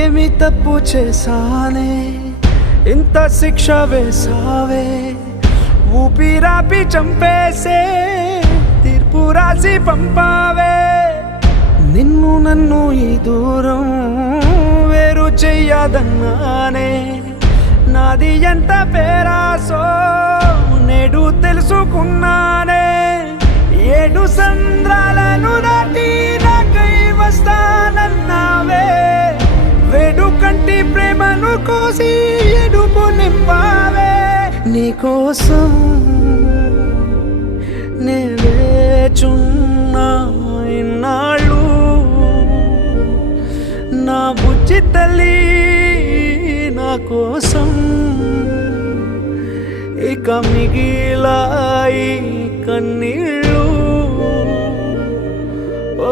ఏమి తప్పు చేశానే ఇంత శిక్ష వేసావే ఊపిరాపి చంపేసే తీర్పు రాసి పంపావే నిన్ను నన్ను ఈ దూరం వేరు చెయ్యదన్నానే నాది ఎంత పేరాసో నేడు తెలుసుకున్నానే 7 సంద్రాలను దాటి నాకై వస్తానన్నావే వేడుకంటి ప్రేమను కోసి ఎడుపు నింపావే నీకోసం నే వేచున్నా ఇన్నాళ్ళు నా బుజ్జి తల్లి నా కోసం ఇక మిగిలాయి కన్నీళ్ళు ఓ